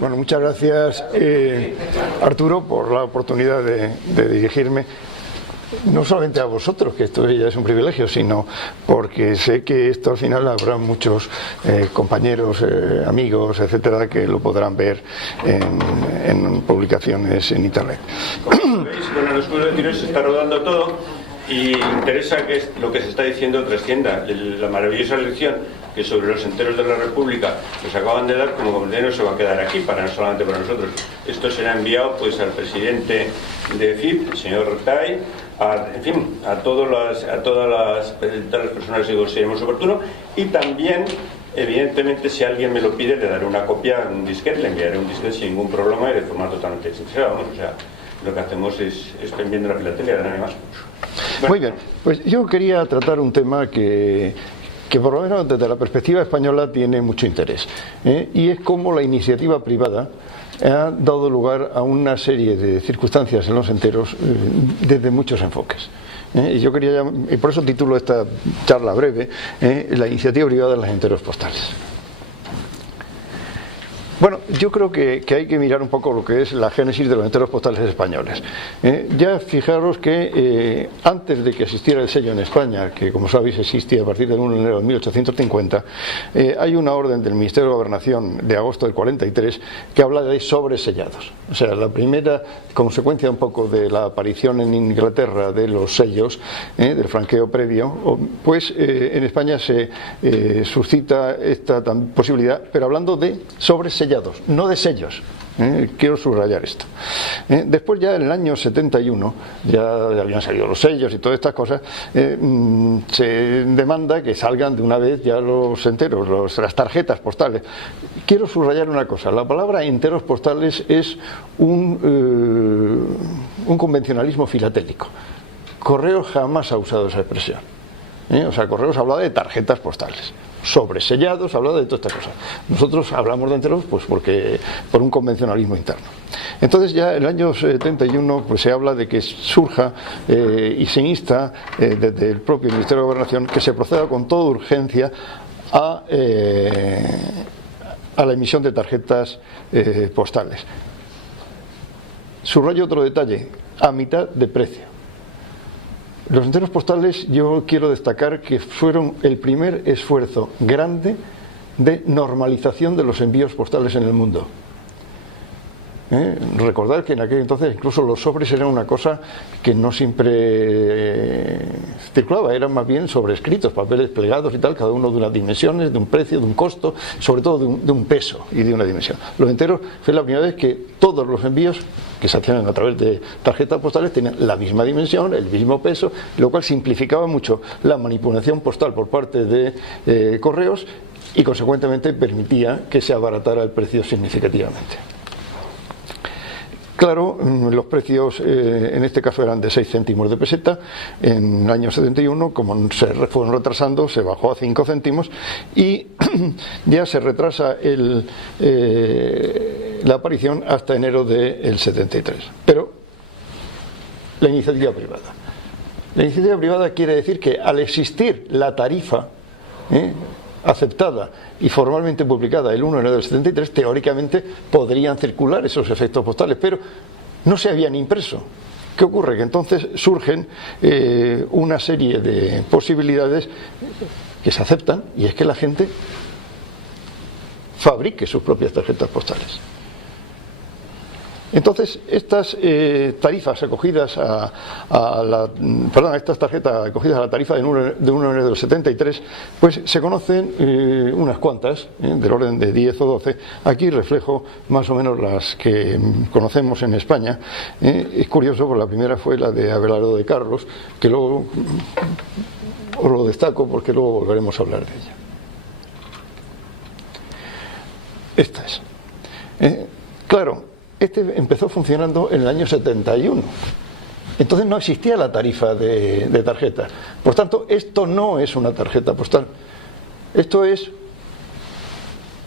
Bueno, muchas gracias, Arturo, por la oportunidad de dirigirme. No solamente a vosotros, que esto ya es un privilegio, sino porque sé que esto al final habrá muchos compañeros, amigos, etcétera, que lo podrán ver en publicaciones en Internet. Como veis, bueno, los deciros se está rodando todo y interesa que lo que se está diciendo trascienda. La maravillosa lección que sobre los enteros de la República nos acaban de dar, como compañero, se va a quedar aquí, no solamente para nosotros. Esto será enviado pues al presidente de FIP, el señor Rtay, en fin, a todas las personas que consideremos oportuno, y también, evidentemente, si alguien me lo pide, le daré una copia en un disquete, le enviaré un disquete sin ningún problema y de forma totalmente sincera. O sea, lo que hacemos es viendo la filatelia, nada más. Bueno. Muy bien, pues yo quería tratar un tema que por lo menos desde la perspectiva española tiene mucho interés, y es cómo la iniciativa privada ha dado lugar a una serie de circunstancias en los enteros desde muchos enfoques. Y yo quería, y por eso titulo esta charla breve, la iniciativa privada en los enteros postales. Bueno, yo creo que hay que mirar un poco lo que es la génesis de los enteros postales españoles. Ya fijaros que antes de que existiera el sello en España, que como sabéis existía a partir del 1 de enero de 1850, hay una orden del Ministerio de Gobernación de agosto del 43 que habla de sobresellados. O sea, la primera consecuencia un poco de la aparición en Inglaterra de los sellos, del franqueo previo, pues en España se suscita esta posibilidad, pero hablando de sobresellados, no de sellos. Quiero subrayar esto. Después, ya en el año 71, ya habían salido los sellos y todas estas cosas, se demanda que salgan de una vez ya los enteros, las tarjetas postales. Quiero subrayar una cosa: la palabra enteros postales es un convencionalismo filatélico. Correos jamás ha usado esa expresión. O sea, Correos ha hablado de tarjetas postales. Sobresellados, ha hablado de todas estas cosas. Nosotros hablamos de enteros pues por un convencionalismo interno. Entonces, ya en el año 71 pues se habla de que surja y se insta desde el propio Ministerio de Gobernación que se proceda con toda urgencia a la emisión de tarjetas postales. Subrayo otro detalle: a mitad de precio. Los enteros postales, yo quiero destacar que fueron el primer esfuerzo grande de normalización de los envíos postales en el mundo. Recordad que en aquel entonces incluso los sobres eran una cosa que no siempre circulaba, eran más bien sobrescritos, papeles plegados y tal, cada uno de unas dimensiones, de un precio, de un costo, sobre todo de un peso y de una dimensión. Los enteros fue la primera vez que todos los envíos que se hacían a través de tarjetas postales tenían la misma dimensión, el mismo peso, lo cual simplificaba mucho la manipulación postal por parte de Correos y consecuentemente permitía que se abaratara el precio significativamente. Claro, los precios en este caso eran de 6 céntimos de peseta. En el año 71, como se fueron retrasando, se bajó a 5 céntimos y ya se retrasa la aparición hasta enero del 73. Pero la iniciativa privada. La iniciativa privada quiere decir que al existir la tarifa aceptada y formalmente publicada el 1 de enero del 73, teóricamente podrían circular esos efectos postales, pero no se habían impreso. ¿Qué ocurre? Que entonces surgen una serie de posibilidades que se aceptan, y es que la gente fabrique sus propias tarjetas postales. Entonces, estas tarifas acogidas estas tarjetas acogidas a la tarifa de 1 de enero del 73, pues se conocen unas cuantas, del orden de 10 o 12. Aquí reflejo más o menos las que conocemos en España. Es curioso, porque la primera fue la de Abelardo de Carlos, que luego os lo destaco porque luego volveremos a hablar de ella. Esta es. Claro, este empezó funcionando en el año 71. Entonces no existía la tarifa de tarjeta. Por tanto, esto no es una tarjeta postal. Esto es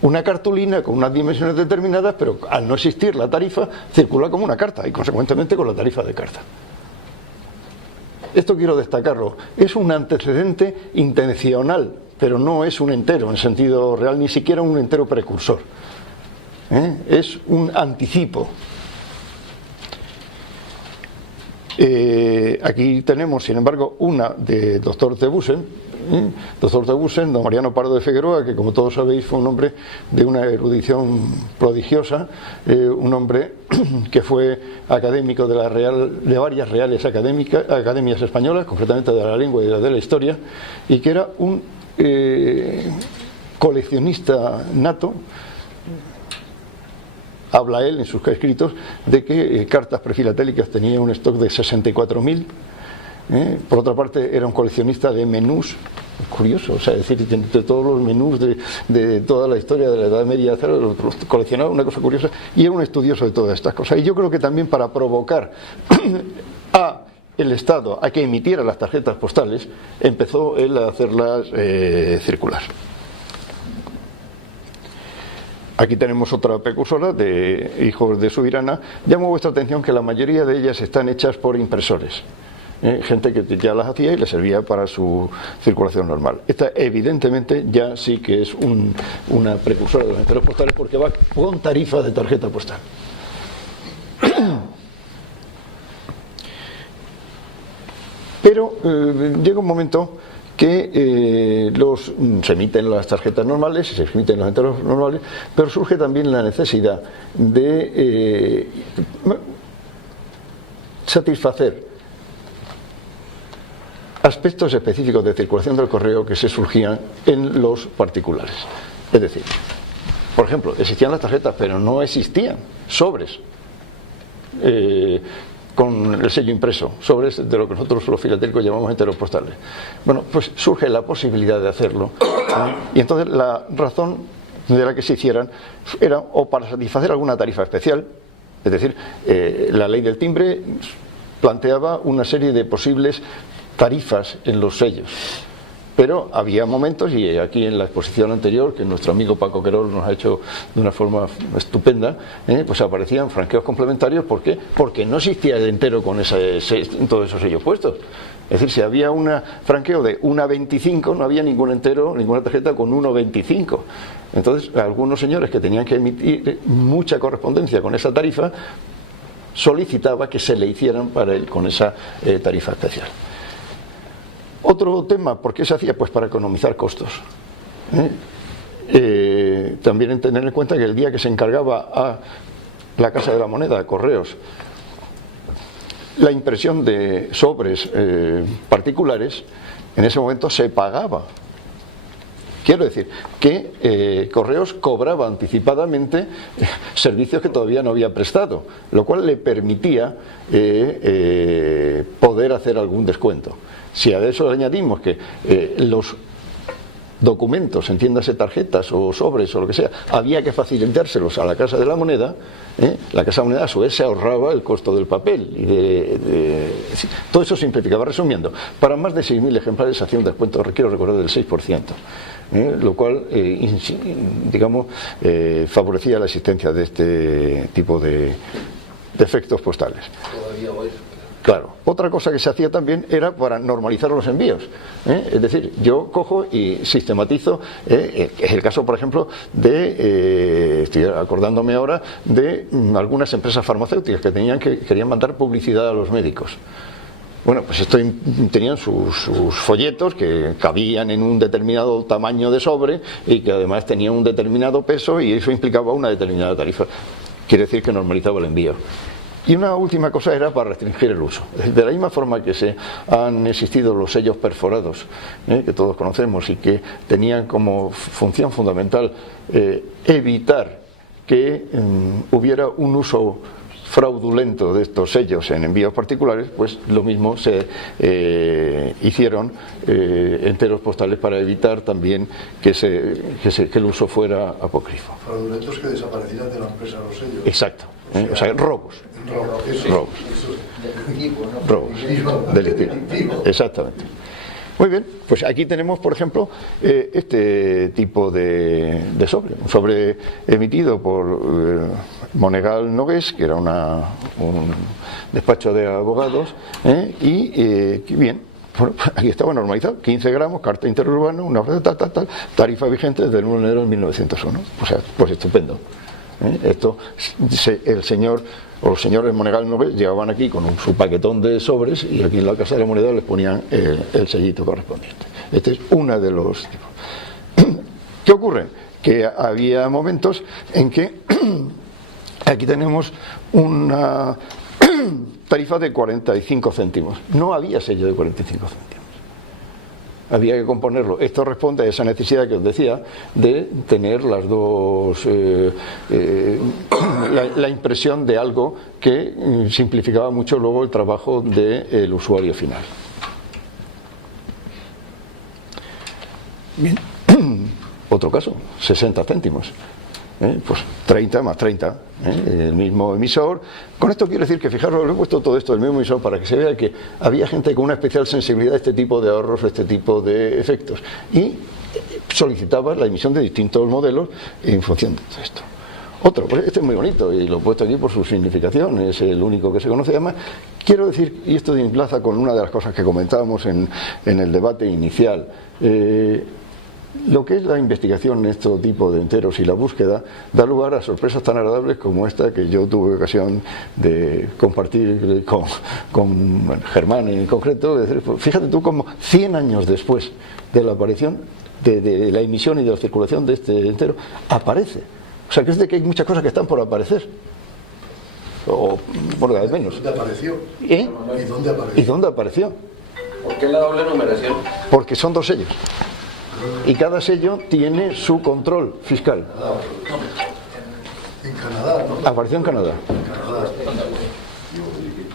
una cartulina con unas dimensiones determinadas, pero al no existir la tarifa, circula como una carta y consecuentemente con la tarifa de carta. Esto quiero destacarlo. Es un antecedente intencional, pero no es un entero en sentido real, ni siquiera un entero precursor. Es un anticipo. Aquí tenemos, sin embargo, una de Dr. Tebusen. Dr. Tebusen, don Mariano Pardo de Figueroa, que como todos sabéis fue un hombre de una erudición prodigiosa, un hombre que fue académico de varias reales academias españolas, concretamente de la lengua y de la historia, y que era un coleccionista nato. Habla él en sus escritos de que cartas prefilatélicas tenía un stock de 64.000. Por otra parte, era un coleccionista de menús, curioso, o sea, es decir, de todos los menús de toda la historia de la Edad Media, los coleccionaba, una cosa curiosa, y era un estudioso de todas estas cosas. Y yo creo que también para provocar a el Estado a que emitiera las tarjetas postales, empezó él a hacerlas circular. Aquí tenemos otra precursora de hijos de Subirana. Llamo vuestra atención que la mayoría de ellas están hechas por impresores. Gente que ya las hacía y les servía para su circulación normal. Esta evidentemente ya sí que es una precursora de los enteros postales porque va con tarifa de tarjeta postal. Pero llega un momento que se emiten las tarjetas normales, se emiten los enteros normales, pero surge también la necesidad de satisfacer aspectos específicos de circulación del correo que se surgían en los particulares. Es decir, por ejemplo, existían las tarjetas, pero no existían sobres con el sello impreso, sobres de lo que nosotros los filatélicos llamamos enteros postales. Bueno, pues surge la posibilidad de hacerlo, y entonces la razón de la que se hicieran era o para satisfacer alguna tarifa especial, es decir, la ley del timbre planteaba una serie de posibles tarifas en los sellos, pero había momentos, y aquí en la exposición anterior que nuestro amigo Paco Querol nos ha hecho de una forma estupenda, pues aparecían franqueos complementarios. ¿Por qué? Porque no existía el entero con todos esos sellos puestos. Es decir, si había un franqueo de 1,25, no había ningún entero, ninguna tarjeta con 1,25. Entonces, algunos señores que tenían que emitir mucha correspondencia con esa tarifa, solicitaba que se le hicieran para él con esa tarifa especial. Otro tema, ¿por qué se hacía? Pues para economizar costos. También tener en cuenta que el día que se encargaba a la Casa de la Moneda, a Correos, la impresión de sobres particulares, en ese momento se pagaba. Quiero decir que Correos cobraba anticipadamente servicios que todavía no había prestado, lo cual le permitía poder hacer algún descuento. Si a eso le añadimos que los documentos, entiéndase tarjetas o sobres o lo que sea, había que facilitárselos a la Casa de la Moneda, la Casa de la Moneda a su vez se ahorraba el costo del papel y todo eso simplificaba. Resumiendo, para más de 6.000 ejemplares se hacía un descuento, quiero recordar, del 6%, lo cual digamos favorecía la existencia de este tipo de efectos postales. Todavía hoy. Claro, otra cosa que se hacía también era para normalizar los envíos, es decir, yo cojo y sistematizo, es el caso por ejemplo de, estoy acordándome ahora de algunas empresas farmacéuticas que querían mandar publicidad a los médicos. Bueno, pues esto tenían sus folletos que cabían en un determinado tamaño de sobre y que además tenían un determinado peso, y eso implicaba una determinada tarifa. Quiere decir que normalizaba el envío. Y una última cosa era para restringir el uso. De la misma forma que han existido los sellos perforados, que todos conocemos y que tenían como función fundamental evitar que hubiera un uso fraudulento de estos sellos en envíos particulares, pues lo mismo se hicieron enteros postales para evitar también que el uso fuera apócrifo. Fraudulentos que desaparecieran de la empresa los sellos. Exacto. O sea, robos. Delictivo. Exactamente. Muy bien, pues aquí tenemos, por ejemplo, este tipo de sobre. Un sobre emitido por Monegal Nogués, que era un despacho de abogados, y bien, bueno, aquí estaba normalizado, 15 gramos, carta interurbana, una tal, tarifa vigente desde el 1 de enero de 1901. O sea, pues estupendo. Esto, el señor o los señores Monegal Noves llegaban aquí con su paquetón de sobres y aquí en la Casa de la Moneda les ponían el sellito correspondiente. Este es uno de los tipos. ¿Qué ocurre? Que había momentos en que aquí tenemos una tarifa de 45 céntimos. No había sello de 45 céntimos. Había que componerlo. Esto responde a esa necesidad que os decía de tener las dos, la impresión de algo que simplificaba mucho luego el trabajo del usuario final. Bien. Otro caso, 60 céntimos. Pues 30 más 30, el mismo emisor. Con esto quiero decir que, fijaros, le he puesto todo esto del mismo emisor para que se vea que había gente con una especial sensibilidad a este tipo de ahorros, a este tipo de efectos, y solicitaba la emisión de distintos modelos en función de esto. Otro, pues este es muy bonito y lo he puesto aquí por su significación, es el único que se conoce. Además, quiero decir, y esto enlaza con una de las cosas que comentábamos en el debate inicial, lo que es la investigación en este tipo de enteros y la búsqueda da lugar a sorpresas tan agradables como esta que yo tuve ocasión de compartir con Germán en concreto. Fíjate tú cómo 100 años después de la aparición de la emisión y de la circulación de este entero aparece. O sea, que es de que hay muchas cosas que están por aparecer. O, bueno, al menos. ¿Dónde apareció? ¿Eh? ¿Y dónde apareció? ¿Y dónde apareció? ¿Por qué la doble numeración? Porque son 2 sellos. Y cada sello tiene su control fiscal. En Canadá, ¿no? Apareció en Canadá.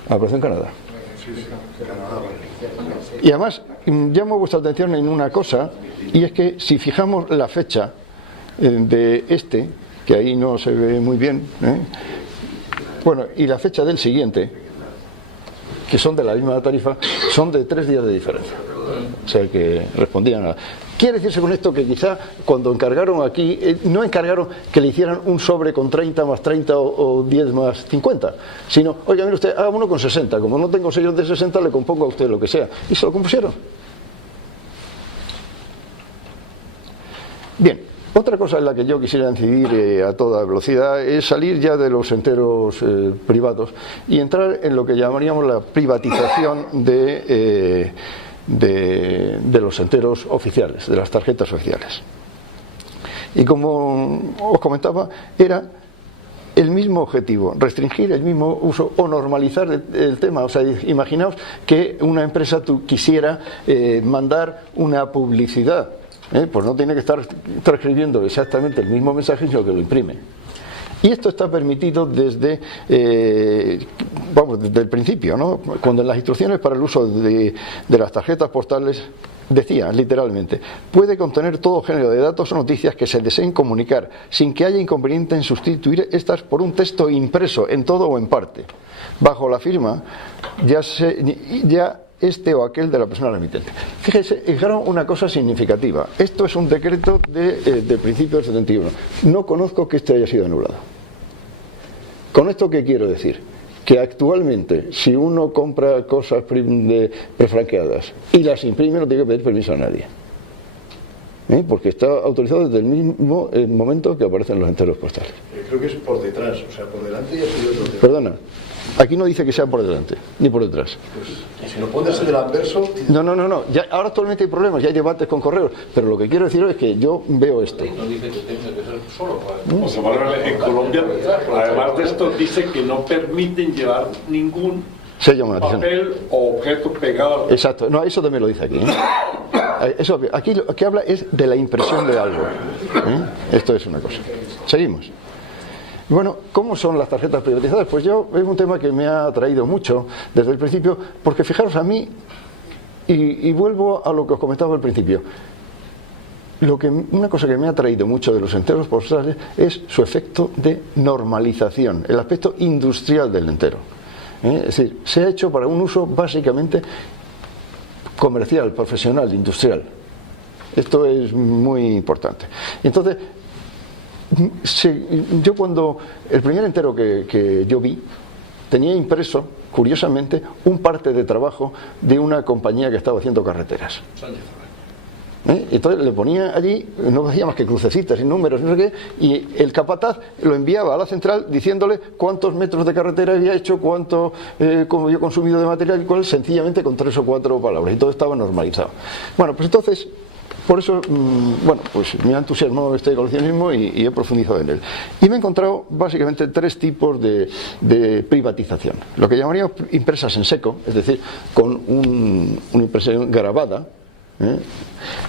Apareció en Canadá. Y además, llamo vuestra atención en una cosa, y es que si fijamos la fecha de este, que ahí no se ve muy bien, bueno, y la fecha del siguiente, que son de la misma tarifa, son de 3 días de diferencia. O sea que respondían a... Quiere decirse con esto que quizá cuando encargaron aquí, no encargaron que le hicieran un sobre con 30 más 30 o 10 más 50, sino, oiga, mire usted, haga uno con 60, como no tengo sellos de 60 le compongo a usted lo que sea, y se lo compusieron. Bien, otra cosa en la que yo quisiera incidir a toda velocidad es salir ya de los enteros privados y entrar en lo que llamaríamos la privatización de los enteros oficiales, de las tarjetas oficiales. Y como os comentaba, era el mismo objetivo, restringir el mismo uso o normalizar el tema. O sea, imaginaos que una empresa quisiera mandar una publicidad, pues no tiene que estar transcribiendo exactamente el mismo mensaje, sino que lo imprime. Y esto está permitido desde el principio, ¿no? Cuando en las instrucciones para el uso de las tarjetas postales decía literalmente: puede contener todo género de datos o noticias que se deseen comunicar sin que haya inconveniente en sustituir estas por un texto impreso en todo o en parte, bajo la firma ya este o aquel de la persona remitente. Fíjense, fijaron una cosa significativa. Esto es un decreto de principios del 71. No conozco que este haya sido anulado. ¿Con esto qué quiero decir? Que actualmente, si uno compra cosas prefranqueadas y las imprime, no tiene que pedir permiso a nadie. Porque está autorizado desde el mismo momento que aparecen los enteros postales. Creo que es por detrás, o sea, por delante y así otro. Perdona, aquí no dice que sea por delante, ni por detrás. Pues, si lo pones en el anverso... No. Ya, ahora actualmente hay problemas, ya hay debates con correos, pero lo que quiero deciros es que yo veo esto. No dice que tenga que ser solo para... O sea, bueno, en Colombia, además de esto, dice que no permiten llevar ningún papel o objeto pegado. Exacto, no, eso también lo dice aquí. Eso, aquí lo que habla es de la impresión de algo. Esto es una cosa. Seguimos. Bueno, ¿cómo son las tarjetas privatizadas? Pues yo, es un tema que me ha atraído mucho desde el principio, porque fijaros a mí, y vuelvo a lo que os comentaba al principio, una cosa que me ha atraído mucho de los enteros postales es su efecto de normalización, el aspecto industrial del entero. Es decir, se ha hecho para un uso básicamente comercial, profesional, industrial. Esto es muy importante. Entonces, yo cuando el primer entero que yo vi tenía impreso, curiosamente, un parte de trabajo de una compañía que estaba haciendo carreteras. Entonces le ponía allí, no hacía más que crucecitas y números, no sé qué, y el capataz lo enviaba a la central diciéndole cuántos metros de carretera había hecho, cuánto como había consumido de material y cuál, sencillamente con 3 o 4 palabras, y todo estaba normalizado. Bueno, pues entonces, por eso, bueno, pues me ha entusiasmado este coleccionismo y he profundizado en él. Y me he encontrado básicamente 3 tipos de privatización. Lo que llamaríamos impresas en seco, es decir, con una impresión grabada,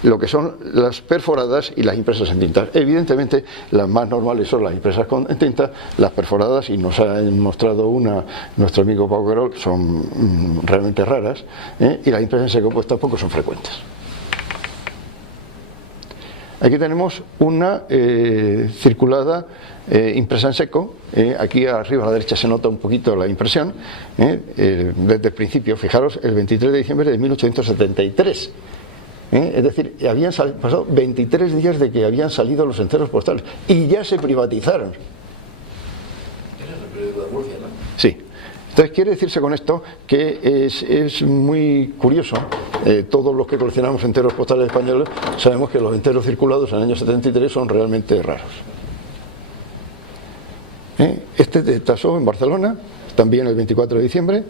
lo que son las perforadas y las impresas en tinta. Evidentemente las más normales son las impresas en tinta, las perforadas, y nos ha mostrado una nuestro amigo Pau Querol, son realmente raras, y las impresas en seco pues tampoco son frecuentes. Aquí tenemos una circulada impresa en seco. Aquí arriba a la derecha se nota un poquito la impresión, desde el principio. Fijaros, el 23 de diciembre de 1873. Es decir, habían pasado 23 días de que habían salido los enteros postales y ya se privatizaron. Era el periódico de Murcia, ¿no? Sí. Entonces quiere decirse con esto que es muy curioso, todos los que coleccionamos enteros postales españoles sabemos que los enteros circulados en el año 73 son realmente raros. Este tasó en Barcelona, también el 24 de diciembre,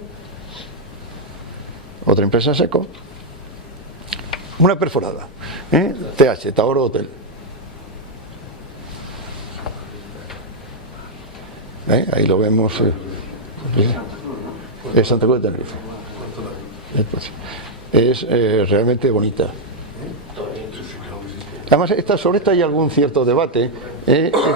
otra impresa en seco. Una perforada, TH, Taoro Hotel. Ahí lo vemos. Es Santa Cruz de Tenerife. Es realmente bonita. Además, sobre esta hay algún cierto debate,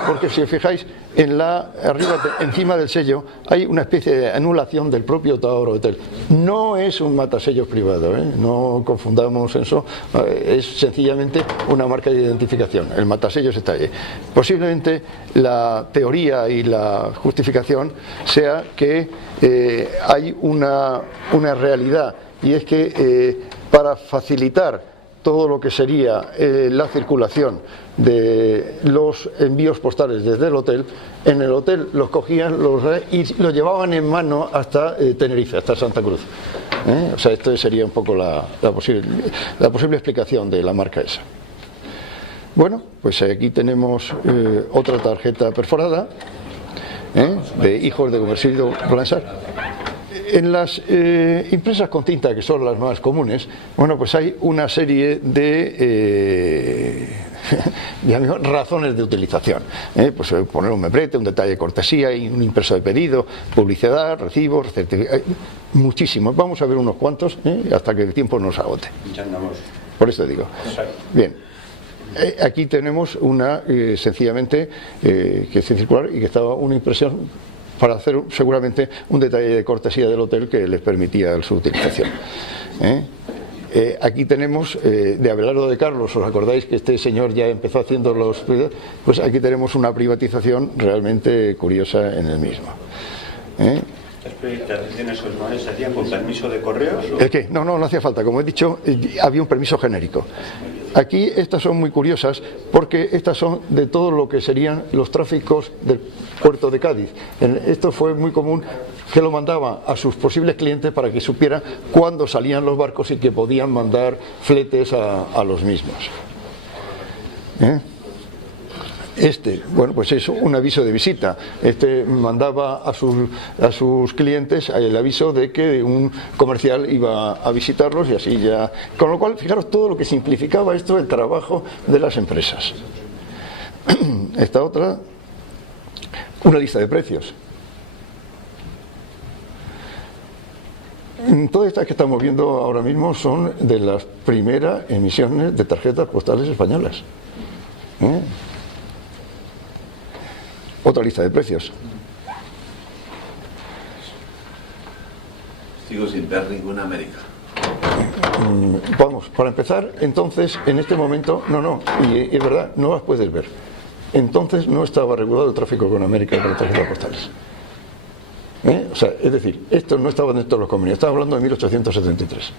porque si os fijáis, arriba, encima del sello, hay una especie de anulación del propio Taoro Hotel. No es un matasellos privado, no confundamos eso, es sencillamente una marca de identificación. El matasellos está ahí. Posiblemente la teoría y la justificación sea que hay una realidad, y es que para facilitar todo lo que sería la circulación de los envíos postales desde el hotel, en el hotel los cogían y los llevaban en mano hasta Tenerife, hasta Santa Cruz. O sea, esto sería un poco la posible explicación de la marca esa. Bueno, pues aquí tenemos otra tarjeta perforada, de Hijos de Comercio Blanchard. En las impresas con tinta, que son las más comunes, bueno, pues hay una serie de razones de utilización. Pues poner un membrete, un detalle de cortesía, y un impreso de pedido, publicidad, recibos, muchísimos. Vamos a ver unos cuantos, hasta que el tiempo nos agote. Por eso digo. Bien. Aquí tenemos una, sencillamente, que es circular y que estaba una impresión para hacer seguramente un detalle de cortesía del hotel que les permitía su utilización. Aquí tenemos de Abelardo de Carlos, ¿os acordáis que este señor ya empezó haciendo los... Pues aquí tenemos una privatización realmente curiosa en el mismo. ¿Las privatizaciones se hacían con permiso de correos? ¿El qué? No hacía falta. Como he dicho, había un permiso genérico. Aquí estas son muy curiosas porque estas son de todo lo que serían los tráficos del puerto de Cádiz. Esto fue muy común, que lo mandaba a sus posibles clientes para que supieran cuándo salían los barcos y que podían mandar fletes a los mismos. Bueno, pues es un aviso de visita. Mandaba a sus clientes el aviso de que un comercial iba a visitarlos, y así ya. Con lo cual, fijaros todo lo que simplificaba esto, el trabajo de las empresas. Esta otra, una lista de precios. Todas estas que estamos viendo ahora mismo son de las primeras emisiones de tarjetas postales españolas. Otra lista de precios. Sigo sin ver ninguna América. Vamos, para empezar, entonces, en este momento, y es verdad, no las puedes ver. Entonces no estaba regulado el tráfico con América con tarjetas postales. O sea, es decir, esto no estaba dentro de los convenios, estaba hablando de 1873.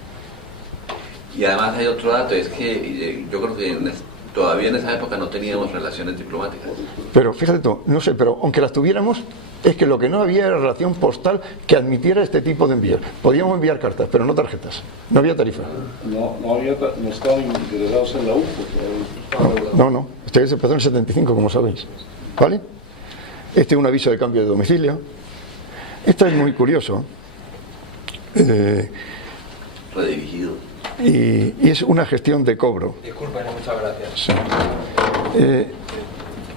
Y además hay otro dato, es que yo creo que Todavía en esa época no teníamos relaciones diplomáticas. Pero fíjate tú, no sé, pero aunque las tuviéramos, es que lo que no había era relación postal que admitiera este tipo de envíos. Podíamos enviar cartas, pero no tarjetas. No había tarifa. No estaban integrados en la UFO. No. Este se empezó en el 75, como sabéis. ¿Vale? Este es un aviso de cambio de domicilio. Esto es muy curioso. Redirigido. Y es una gestión de cobro. Disculpen, muchas gracias. Sí.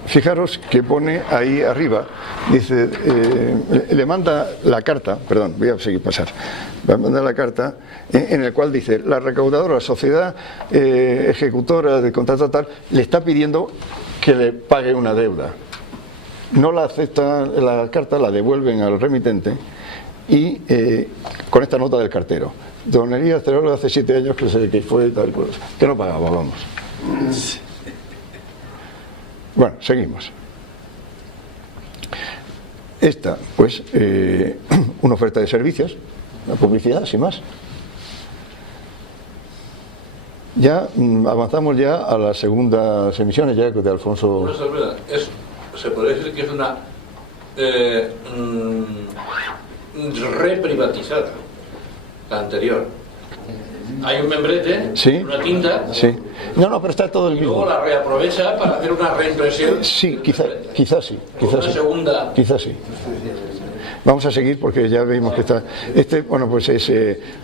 Fijaros que pone ahí arriba, dice, le manda la carta, perdón, voy a seguir pasar, va a mandar la carta en el cual dice, la recaudadora, sociedad ejecutora de contrato tal, le está pidiendo que le pague una deuda. No la acepta la carta, la devuelven al remitente y con esta nota del cartero. Don Elías Cerolo hace 7 años que fue tal cosa, que no pagaba, vamos. Bueno, seguimos. Esta, pues, una oferta de servicios, la publicidad, sin más. Ya avanzamos ya a las segundas emisiones, ya de Alfonso. No, es verdad. Se podría decir que es una reprivatizada, la anterior. Hay un membrete, sí, una tinta. Sí. No, pero está todo el mismo. Y luego la reaprovecha para hacer una reimpresión. Sí, quizás sí. Una segunda. Quizás sí. Vamos a seguir porque ya vimos que está. Bueno, pues es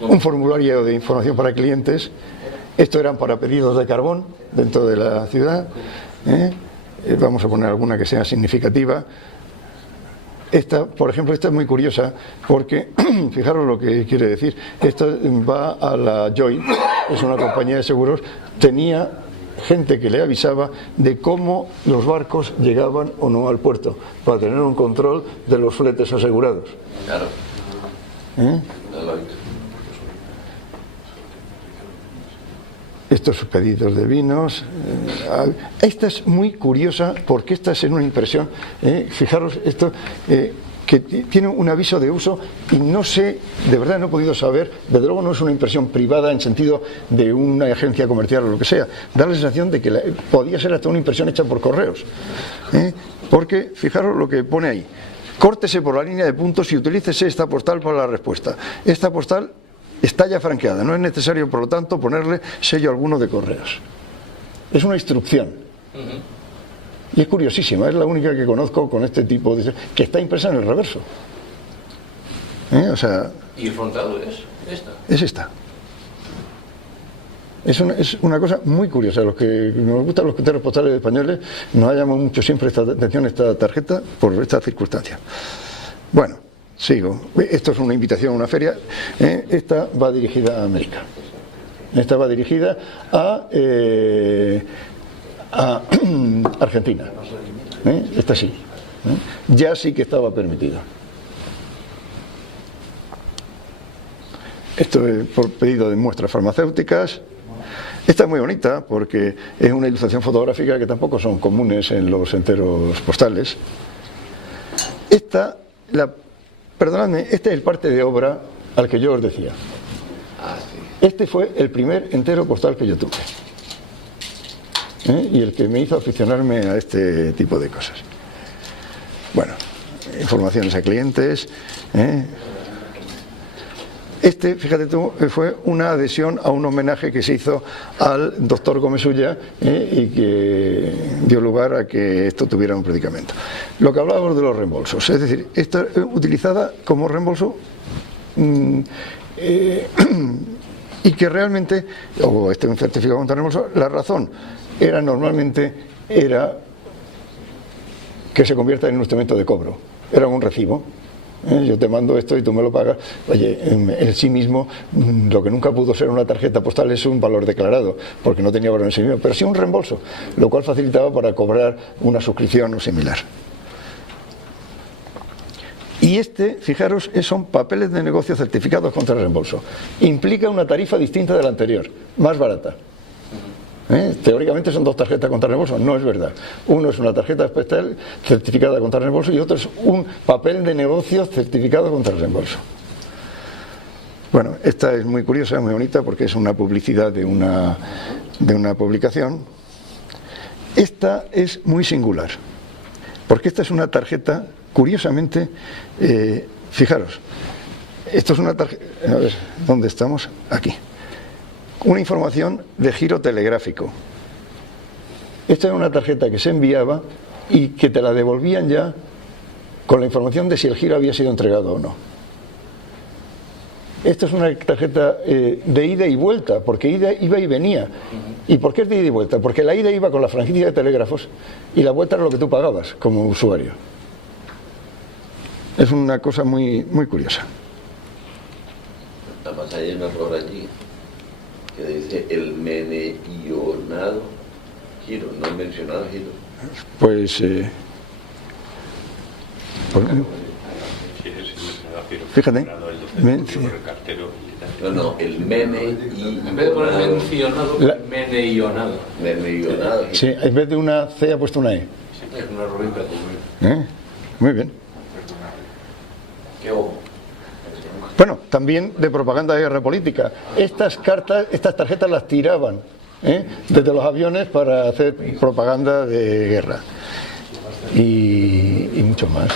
un formulario de información para clientes. Esto eran para pedidos de carbón dentro de la ciudad. Vamos a poner alguna que sea significativa. Esta, por ejemplo, esta es muy curiosa porque, fijaros lo que quiere decir, esto va a la Joy, es una compañía de seguros, tenía gente que le avisaba de cómo los barcos llegaban o no al puerto, para tener un control de los fletes asegurados. Claro. Estos pedidos de vinos. Esta es muy curiosa porque esta es en una impresión. Fijaros, esto que tiene un aviso de uso y no sé, de verdad no he podido saber, desde luego no es una impresión privada en sentido de una agencia comercial o lo que sea. Da la sensación de que podía ser hasta una impresión hecha por correos. Porque, fijaros lo que pone ahí. Córtese por la línea de puntos y utilícese esta postal para la respuesta. Esta postal está ya franqueada, no es necesario, por lo tanto, ponerle sello alguno de correos. Es una instrucción. Y es curiosísima, es la única que conozco con este tipo de... que está impresa en el reverso. O sea... ¿Y el frontado es esta? Es esta. Es una cosa muy curiosa. Los que nos gustan los carteros postales españoles nos ha llamado mucho siempre esta atención esta tarjeta por esta circunstancia. Bueno, sigo. Esto es una invitación a una feria. Esta va dirigida a América. Esta va dirigida a Argentina. Esta sí. Ya sí que estaba permitida. Esto es por pedido de muestras farmacéuticas. Esta es muy bonita porque es una ilustración fotográfica que tampoco son comunes en los enteros postales. Perdonadme, este es el parte de obra al que yo os decía. Este fue el primer entero postal que yo tuve. Y el que me hizo aficionarme a este tipo de cosas. Bueno, informaciones a clientes. Este, fíjate tú, fue una adhesión a un homenaje que se hizo al doctor Gómez Ulla y que dio lugar a que esto tuviera un predicamento. Lo que hablábamos de los reembolsos, es decir, esta utilizada como reembolso y que realmente, o un certificado contra reembolso, la razón normalmente era que se convierta en un instrumento de cobro, era un recibo. Yo te mando esto y tú me lo pagas. Oye, en sí mismo lo que nunca pudo ser una tarjeta postal es un valor declarado, porque no tenía valor en sí mismo, pero sí un reembolso, lo cual facilitaba para cobrar una suscripción o similar. Y fijaros, son papeles de negocio certificados contra reembolso. Implica una tarifa distinta de la anterior, más barata. Teóricamente son dos tarjetas contra reembolso, no es verdad. Uno es una tarjeta especial certificada contra reembolso y otro es un papel de negocio certificado contra reembolso. Bueno, esta es muy curiosa, muy bonita porque es una publicidad de una publicación. Esta es muy singular, porque esta es una tarjeta, curiosamente, fijaros, esto es una tarjeta, a ver, ¿dónde estamos? Aquí. Una información de giro telegráfico. Esta era una tarjeta que se enviaba y que te la devolvían ya con la información de si el giro había sido entregado o no. Esta es una tarjeta de ida y vuelta, porque iba y venía. ¿Y por qué es de ida y vuelta? Porque la ida iba con la franquicia de telégrafos y la vuelta era lo que tú pagabas como usuario. Es una cosa muy, muy curiosa. Además hay un error allí que dice el mencionado giro, no el mencionado giro. Pues... fíjate. No, el mene y... En vez de poner mencionado, meneionado. Meneionado. Sí, en vez de una C ha puesto una E. Es un error imperativo. Muy bien. Qué ojo. Bueno, también de propaganda de guerra política. Estas tarjetas las tiraban desde los aviones para hacer propaganda de guerra. Y mucho más.